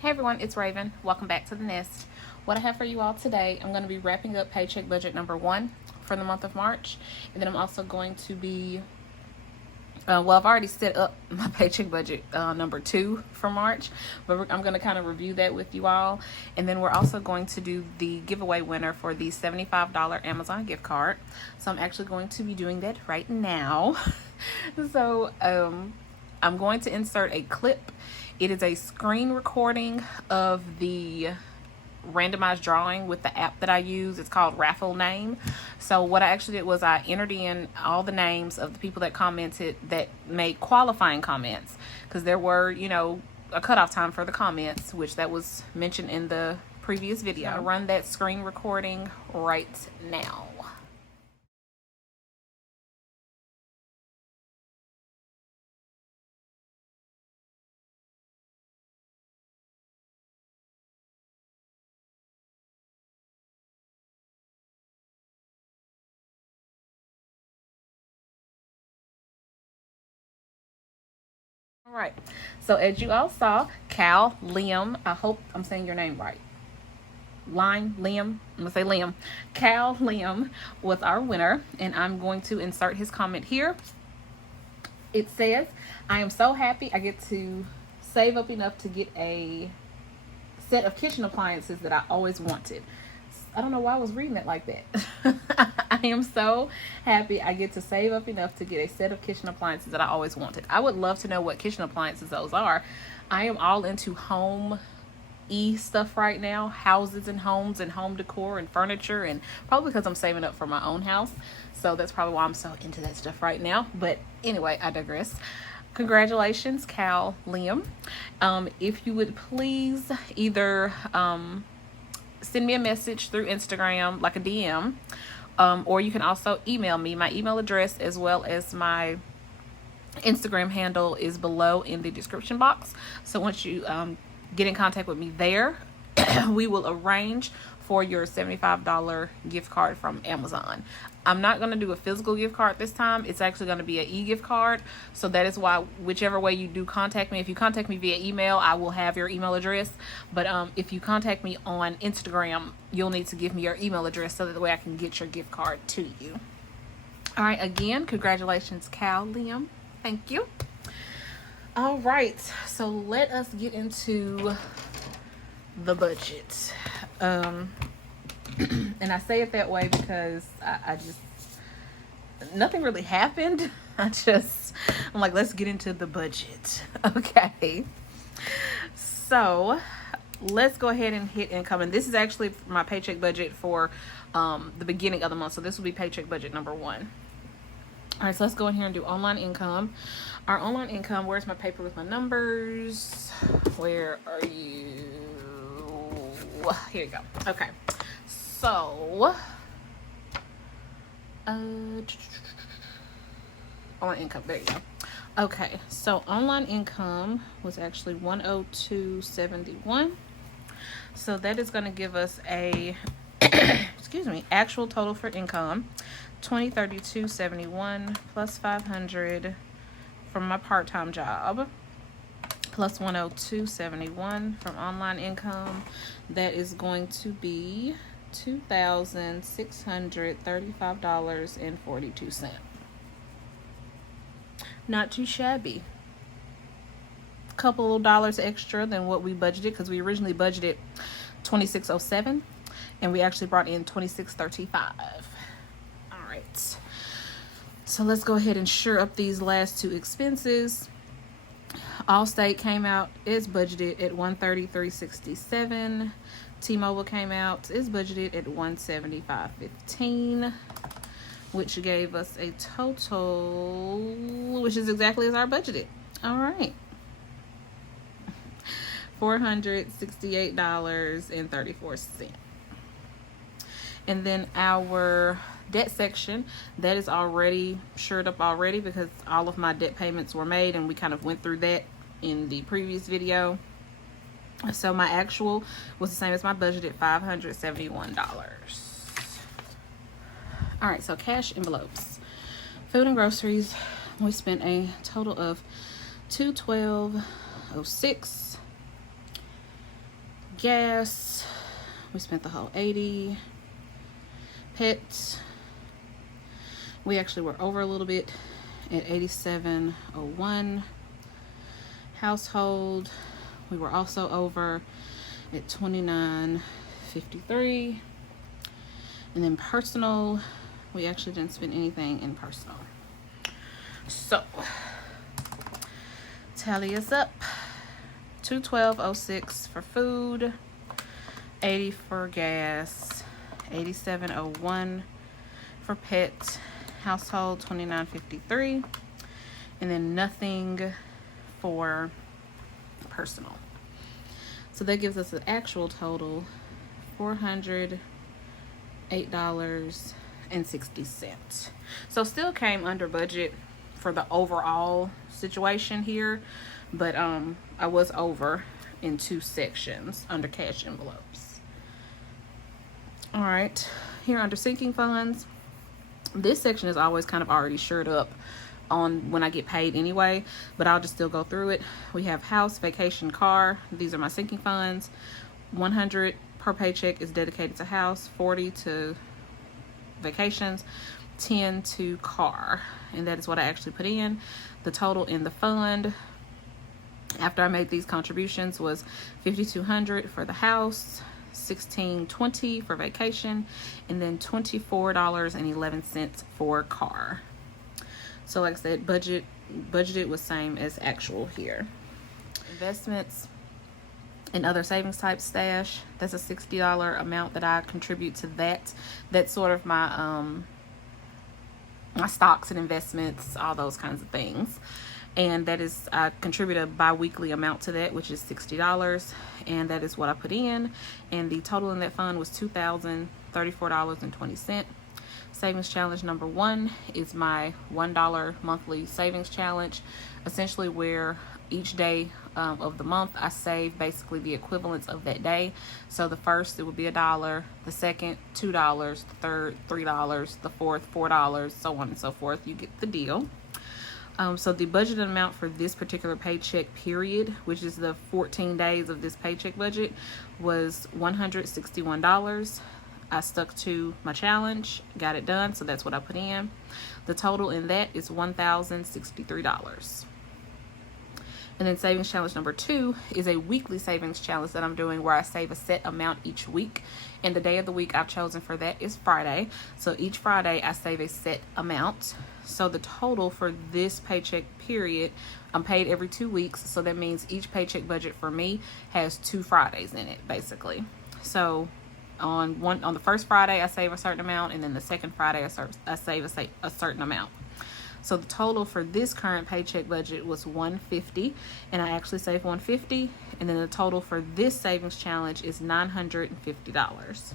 Hey everyone, it's Raven. Welcome back to the Nest. What I have for you all today, I'm going to be wrapping up paycheck budget number 1 for the month of March. And then I'm also going to be, I've already set up my paycheck budget number 2 for March. But I'm going to kind of review that with you all. And then we're also going to do the giveaway winner for the $75 Amazon gift card. So I'm actually going to be doing that right now. So I'm going to insert a clip. It is a screen recording of the randomized drawing with the app that I use. It's called Raffle Name. So what I actually did was I entered in all the names of the people that commented that made qualifying comments, because there were, a cutoff time for the comments, which that was mentioned in the previous video. I'll run that screen recording right now. All right, so as you all saw, Cal Liam, I hope I'm saying your name right. Liam, I'm gonna say Liam. Cal Liam was our winner, and I'm going to insert his comment here. It says, I am so happy I get to save up enough to get a set of kitchen appliances that I always wanted. I don't know why I was reading it like that. I am so happy I get to save up enough to get a set of kitchen appliances that I always wanted. I would love to know what kitchen appliances those are. I am all into home stuff right now, houses and homes and home decor and furniture, and probably because I'm saving up for my own house. So that's probably why I'm so into that stuff right now. But anyway, I digress. Congratulations, Cal Liam. If you would please either send me a message through Instagram, like a DM, or you can also email me. My email address as well as my Instagram handle is below in the description box. So once you get in contact with me there, we will arrange for your $75 gift card from Amazon. I'm not going to do a physical gift card this time. It's actually going to be an e-gift card. So that is why whichever way you do contact me, if you contact me via email, I will have your email address. But if you contact me on Instagram, you'll need to give me your email address so that the way I can get your gift card to you. All right, again, congratulations, Cal Liam. Thank you. All right, so let us get into the budget. And I say it that way because I just, nothing really happened. I'm like, let's get into the budget. Okay. So let's go ahead and hit income. And this is actually my paycheck budget for the beginning of the month. So this will be paycheck budget number 1. All right, so let's go in here and do online income. Our online income, where's my paper with my numbers? Where are you? Here you go. Okay. So, online income, there you go. Okay, so online income was actually 102.71. So that is going to give us a, excuse me, actual total for income, 2032.71 plus 500 from my part-time job, plus 102.71 from online income. That is going to be $2,635.42. Not too shabby. A couple of dollars extra than what we budgeted, because we originally budgeted $26.07 and we actually brought in $26.35. All right, so let's go ahead and sure up these last 2 expenses. Allstate came out, is budgeted at $133.67. T-Mobile came out, is budgeted at $175.15, which gave us a total, which is exactly as our budgeted. All right, $468.34. And then our debt section, that is already shored up already, because all of my debt payments were made and we kind of went through that in the previous video. So my actual was the same as my budget at $571. All right, so cash envelopes, food and groceries, we spent a total of $212.06. Gas, we spent the whole 80. Pets, we actually were over a little bit at 87.01. Household, we were also over at 29.53. And then personal, we actually didn't spend anything in personal. So tally us up. 212.06 for food, 80 for gas, 87.01 for pet, household 29.53, and then nothing for personal. So that gives us an actual total $408.60. So still came under budget for the overall situation here, but I was over in 2 sections under cash envelopes. All right, here under sinking funds, this section is always kind of already shored up on when I get paid anyway, but I'll just still go through it. We have house, vacation, car. These are my sinking funds. 100 per paycheck is dedicated to house, 40 to vacations, 10 to car, and that is what I actually put in. The total in the fund after I made these contributions was $5,200 for the house, $1,620 for vacation, and then $24.11 for car. So like I said, budgeted was same as actual here. Investments and other savings type stash, that's a $60 amount that I contribute to that. That's sort of my my stocks and investments, all those kinds of things. And that is, I contribute a bi-weekly amount to that, which is $60, and that is what I put in. And the total in that fund was $2,034.20. Savings challenge number 1 is my $1 monthly savings challenge, essentially where each day of the month I save basically the equivalents of that day. So the first, it would be $1, the second $2, the third $3, the fourth $4, so on and so forth. You get the deal. So the budgeted amount for this particular paycheck period, which is the 14 days of this paycheck budget, was $161. I stuck to my challenge, got it done, so that's what I put in. The total in that is $1,063. And then savings challenge number 2 is a weekly savings challenge that I'm doing where I save a set amount each week. And the day of the week I've chosen for that is Friday. So each Friday I save a set amount. So the total for this paycheck period, I'm paid every 2 weeks. So that means each paycheck budget for me has 2 Fridays in it, basically. So on the first Friday I save a certain amount, and then the second Friday I save a certain amount. So the total for this current paycheck budget was $150, and I actually saved $150, and then the total for this savings challenge is $950.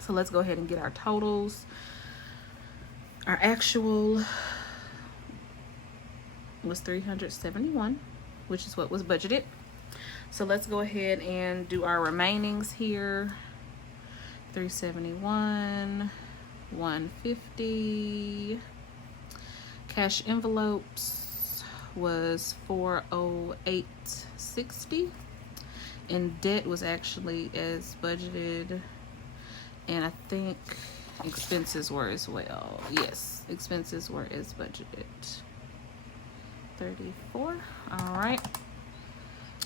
So let's go ahead and get our totals. Our actual was $371, which is what was budgeted. So let's go ahead and do our remainings here. $371, $150. Cash envelopes was $408.60, and debt was actually as budgeted, and I think expenses were as well. Yes, expenses were as budgeted. 34. All right,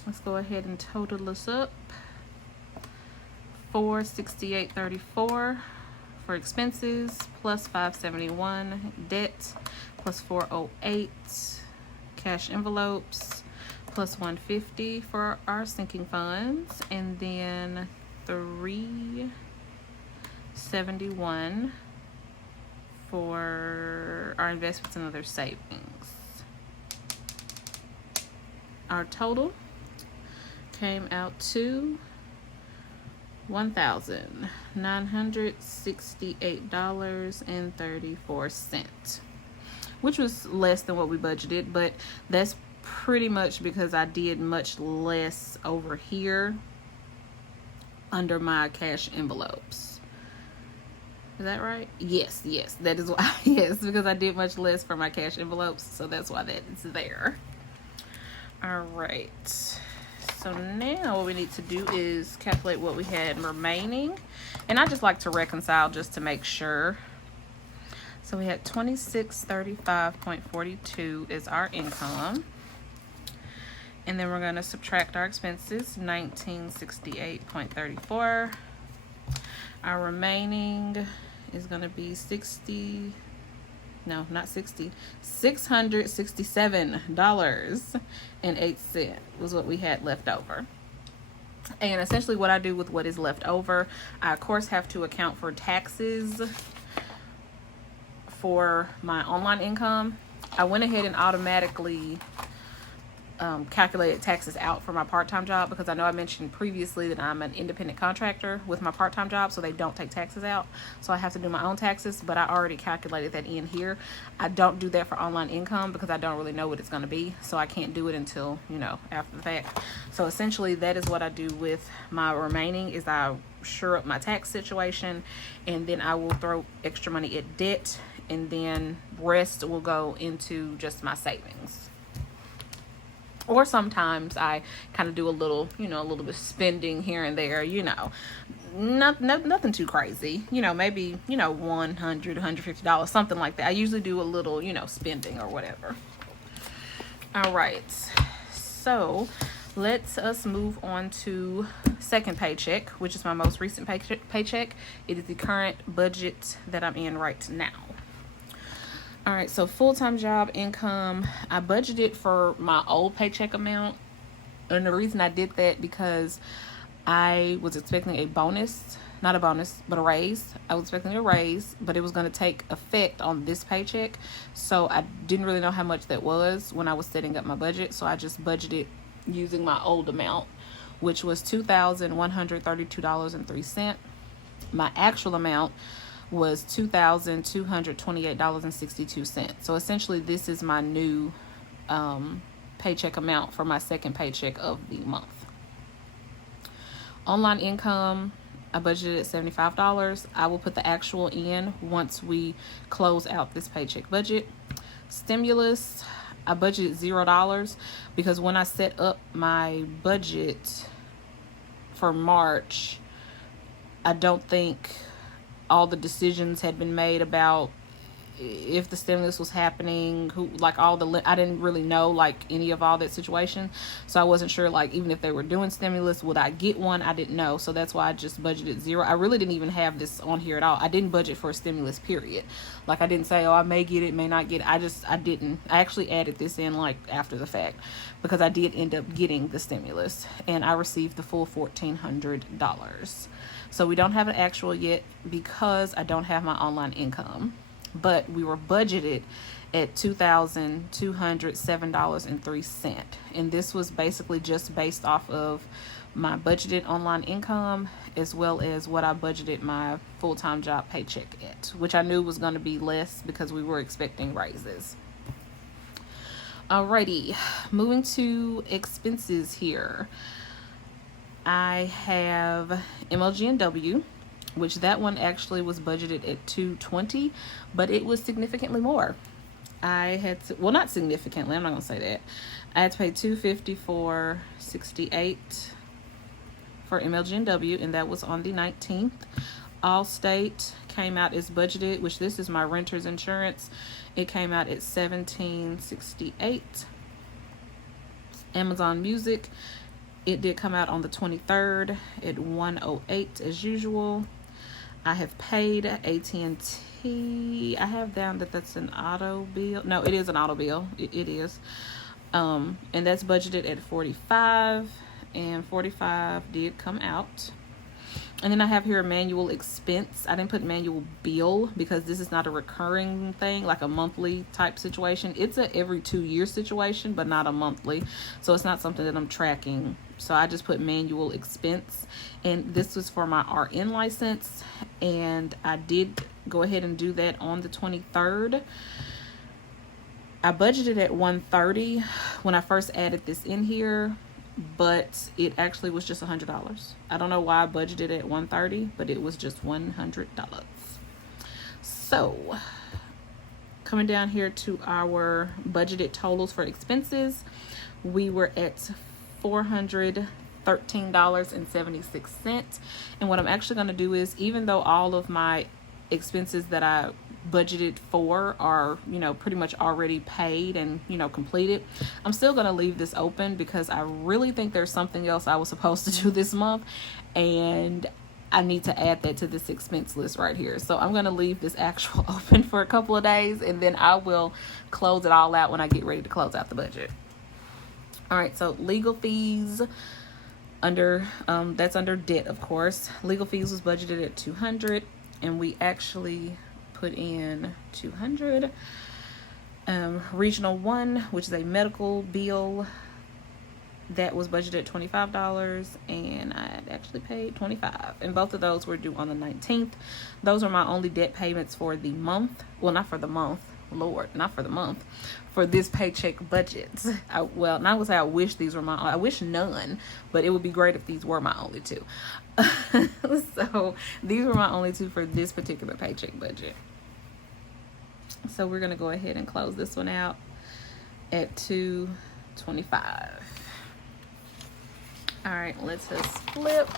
let's go ahead and total this up. $468.34 for expenses, plus $571 debt, plus $408 cash envelopes, plus $150 for our sinking funds, and then $371 for our investments and other savings. Our total came out to $1,968.34, which was less than what we budgeted, but that's pretty much because I did much less over here under my cash envelopes. Is that right? Yes, that is why. Yes, because I did much less for my cash envelopes, so that's why that is there. All right, so now what we need to do is calculate what we had remaining. And I just like to reconcile just to make sure. So we had $2635.42 is our income. And then we're going to subtract our expenses, $1968.34. Our remaining is going to be $667.08 was what we had left over. And essentially what I do with what is left over, I of course have to account for taxes for my online income. I went ahead and automatically calculated taxes out for my part-time job, because I know I mentioned previously that I'm an independent contractor with my part-time job, so they don't take taxes out, so I have to do my own taxes. But I already calculated that in here. I don't do that for online income because I don't really know what it's going to be, so I can't do it until, you know, after the fact. So essentially that is what I do with my remaining, is I shore up my tax situation, and then I will throw extra money at debt, and then rest will go into just my savings. Or sometimes I kind of do a little, you know, a little bit of spending here and there, you know, nothing too crazy, you know, maybe, you know, $100, $150, something like that. I usually do a little, you know, spending or whatever. All right. So let's us move on to second paycheck, which is my most recent paycheck. It is the current budget that I'm in right now. All right, so full-time job income, I budgeted for my old paycheck amount. And the reason I did that because I was expecting a bonus, not a bonus, but a raise. I was expecting a raise, but it was going to take effect on this paycheck. So I didn't really know how much that was when I was setting up my budget. So I just budgeted using my old amount, which was $2,132.03. My actual amount was $2,228.62. So essentially this is my new paycheck amount for my second paycheck of the month. Online income, I budgeted at $75. I will put the actual in once we close out this paycheck budget. Stimulus, I budgeted $0 because when I set up my budget for March, I don't think all the decisions had been made about if the stimulus was happening, who, like I didn't really know like any of all that situation. So I wasn't sure, like, even if they were doing stimulus, would I get one? I didn't know. So that's why I just budgeted $0. I really didn't even have this on here at all. I didn't budget for a stimulus, period. Like I didn't say, oh, I may get it, may not get it. I didn't. I actually added this in like after the fact because I did end up getting the stimulus and I received the full $1,400. So we don't have an actual yet because I don't have my online income. But we were budgeted at $2,207.03. And this was basically just based off of my budgeted online income as well as what I budgeted my full-time job paycheck at, which I knew was going to be less because we were expecting raises. Alrighty, moving to expenses here. I have MLG&W, which that one actually was budgeted at $220, but it was significantly more. I had to, well, not significantly, I'm not gonna say that. I had to pay $254.68 for MLG&W, and that was on the 19th. Allstate came out as budgeted, which this is my renter's insurance. It came out at $17.68. Amazon Music, it did come out on the 23rd at $108 as usual. I have paid AT&T. I have down that that's an auto bill. No, it is an auto bill. It is. And that's budgeted at $45, and $45 did come out. And then I have here a manual expense. I didn't put manual bill because this is not a recurring thing, like a monthly type situation. It's a every 2 year situation, but not a monthly. So it's not something that I'm tracking. So I just put manual expense. And this was for my RN license. And I did go ahead and do that on the 23rd. I budgeted at $130 when I first added this in here, but it actually was just $100. I don't know why I budgeted at $130, but it was just $100. So coming down here to our budgeted totals for expenses, we were at $413.76. And what I'm actually going to do is, even though all of my expenses that I budgeted for are, you know, pretty much already paid and, you know, completed, I'm still going to leave this open because I really think there's something else I was supposed to do this month, and I need to add that to this expense list right here. So I'm going to leave this actual open for a couple of days, and then I will close it all out when I get ready to close out the budget. All right, so legal fees under that's under debt, of course. Legal fees was budgeted at $200, and we actually put in $200. Regional 1, which is a medical bill, that was budgeted at $25, and I actually paid $25, and both of those were due on the 19th. Those are my only debt payments for the month. Well, not for the month, Lord, not for the month, for this paycheck budget. Well, and I would say I wish these were I wish none, but it would be great if these were my only two. So these were my only two for this particular paycheck budget. So we're gonna go ahead and close this one out at $225. All right, let's just flip.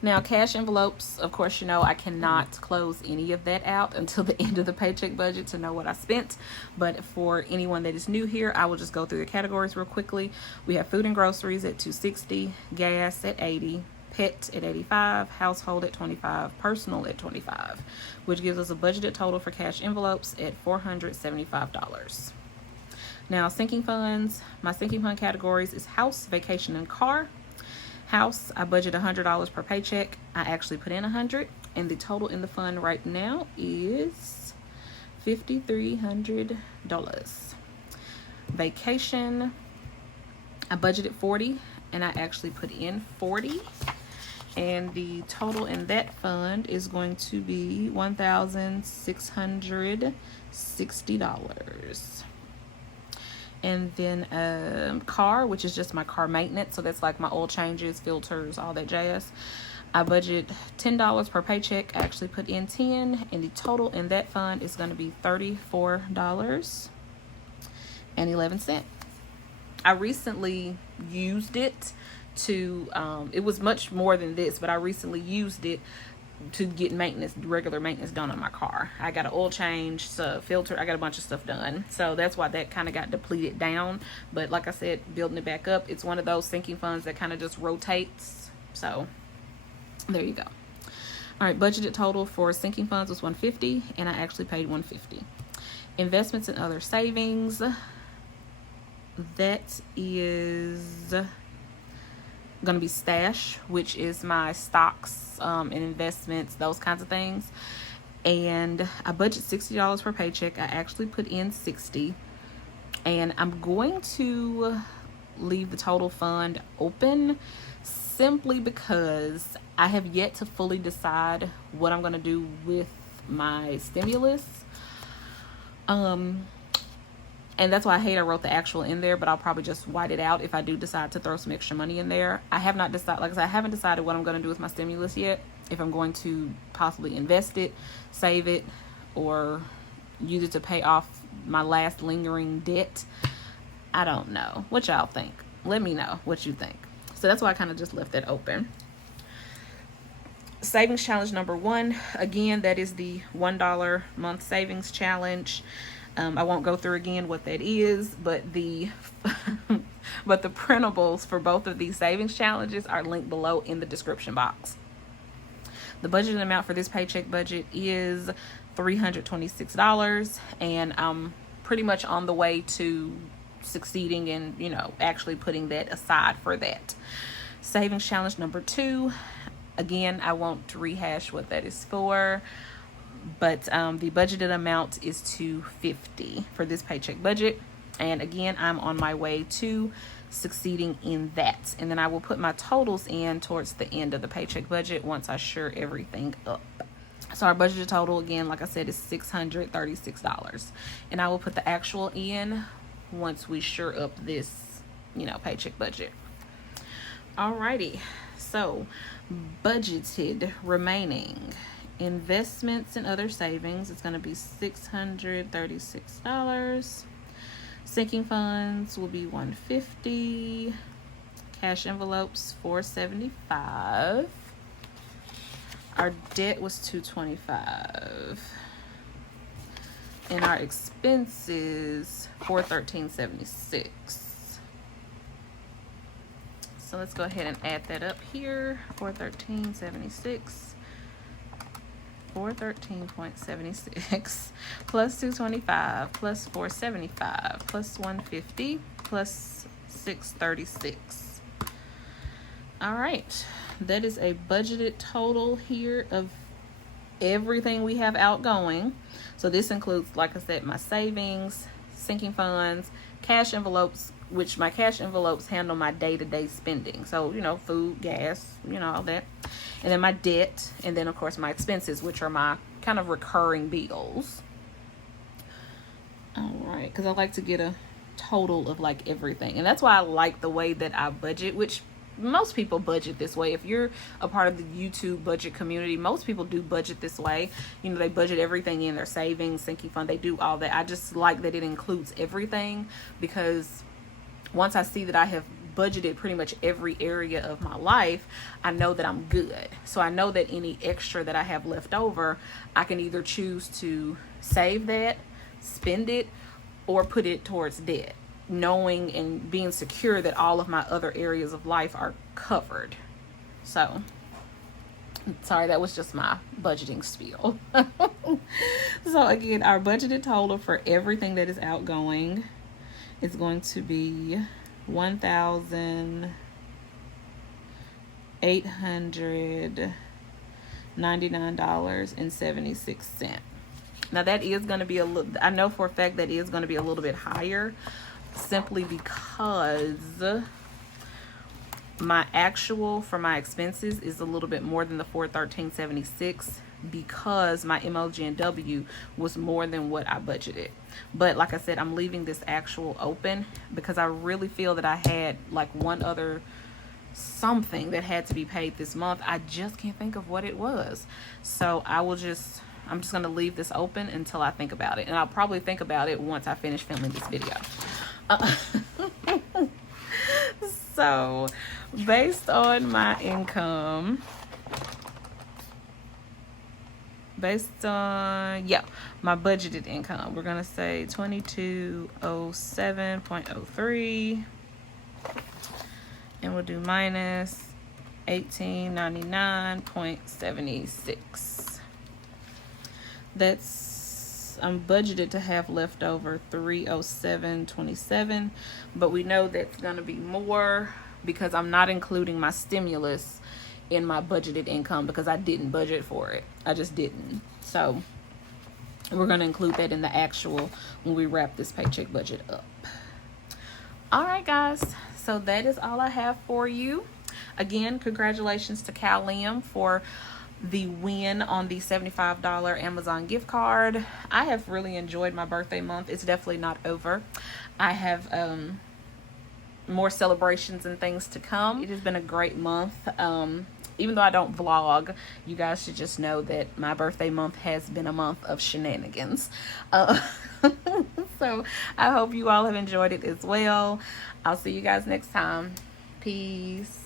Now, cash envelopes, of course, you know, I cannot close any of that out until the end of the paycheck budget to know what I spent. But for anyone that is new here, I will just go through the categories real quickly. We have food and groceries at $260, gas at $80, pet at $85, household at $25, personal at $25, which gives us a budgeted total for cash envelopes at $475. Now, sinking funds, my sinking fund categories is house, vacation, and car. House, I budget $100 per paycheck. I actually put in $100, and the total in the fund right now is $5,300. Vacation, I budgeted $40, and I actually put in $40, and the total in that fund is going to be $1,660. And then car, which is just my car maintenance, so that's like my oil changes, filters, all that jazz. I budget $10 per paycheck. I actually put in 10, and the total in that fund is going to be $34.11. I recently used it to it was much more than this, but I recently used it to get maintenance, regular maintenance done on my car. I got an oil change, so filter, I got a bunch of stuff done, so that's why that kind of got depleted down. But like I said, building it back up, it's one of those sinking funds that kind of just rotates. So there you go. All right, budgeted total for sinking funds was $150, and I actually paid $150. Investments and other savings, that is going to be stash, which is my stocks and investments, those kinds of things. And I budget $60 per paycheck. I actually put in $60, and I'm going to leave the total fund open simply because I have yet to fully decide what I'm going to do with my stimulus. And that's why I wrote the actual in there, but I'll probably just white it out if I do decide to throw some extra money in there. I have not decided, like I said, I haven't decided what I'm going to do with my stimulus yet. If I'm going to possibly invest it, save it, or use it to pay off my last lingering debt. I don't know. What y'all think? Let me know what you think. So that's why I kind of just left that open. Savings challenge number 1. Again, that is the $1 month savings challenge. I won't go through again what that is, but the but the printables for both of these savings challenges are linked below in the description box. The budgeted amount for this paycheck budget is $326, and I'm pretty much on the way to succeeding in, you know, actually putting that aside for that. Savings challenge number 2, again, I won't rehash what that is for. But the budgeted amount is $250 for this paycheck budget. And again, I'm on my way to succeeding in that. And then I will put my totals in towards the end of the paycheck budget once I sure everything up. So our budgeted total, again, like I said, is $636. And I will put the actual in once we sure up this, you know, paycheck budget. Alrighty. So budgeted remaining investments and other savings, it's going to be $636. Sinking funds will be $150. Cash envelopes $475. Our debt was $225. And our expenses $413.76. So let's go ahead and add that up here. $413.76. 413.76 plus 225 plus 475 plus 150 plus 636. All right, that is a budgeted total here of everything we have outgoing. So this includes, like I said, my savings, sinking funds, cash envelopes, which my cash envelopes handle my day-to-day spending. So, you know, food, gas, you know, all that. And then my debt, and then of course my expenses, which are my kind of recurring bills. All right, because I like to get a total of like everything. And that's why I like the way that I budget, which most people budget this way. If you're a part of the YouTube budget community, most people do budget this way. You know, they budget everything in their savings, sinking fund, they do all that. I just like that it includes everything, because once I see that I have budgeted pretty much every area of my life, I know that I'm good. So I know that any extra that I have left over, I can either choose to save that, spend it, or put it towards debt, knowing and being secure that all of my other areas of life are covered. So, sorry, that was just my budgeting spiel. So again, our budgeted total for everything that is outgoing is going to be $1,899.76. Now that is going to be a little, I know for a fact that is going to be a little bit higher, simply because my actual for my expenses is a little bit more than the $413.76, because my MLG&W was more than what I budgeted. But like I said, I'm leaving this actual open because I really feel that I had like one other something that had to be paid this month. I just can't think of what it was. So I'm just going to leave this open until I think about it. And I'll probably think about it once I finish filming this video. So based on my income, my budgeted income, we're gonna say 2207.03, and we'll do minus 1899.76. I'm budgeted to have left over 307.27, but we know that's gonna be more because I'm not including my stimulus in my budgeted income, because I didn't budget for it. I just didn't. So we're going to include that in the actual when we wrap this paycheck budget up. All right, guys. So that is all I have for you. Again, congratulations to Cal Liam for the win on the $75 Amazon gift card. I have really enjoyed my birthday month. It's definitely not over. I have more celebrations and things to come. It has been a great month. Even though I don't vlog, you guys should just know that my birthday month has been a month of shenanigans. So I hope you all have enjoyed it as well. I'll see you guys next time. Peace.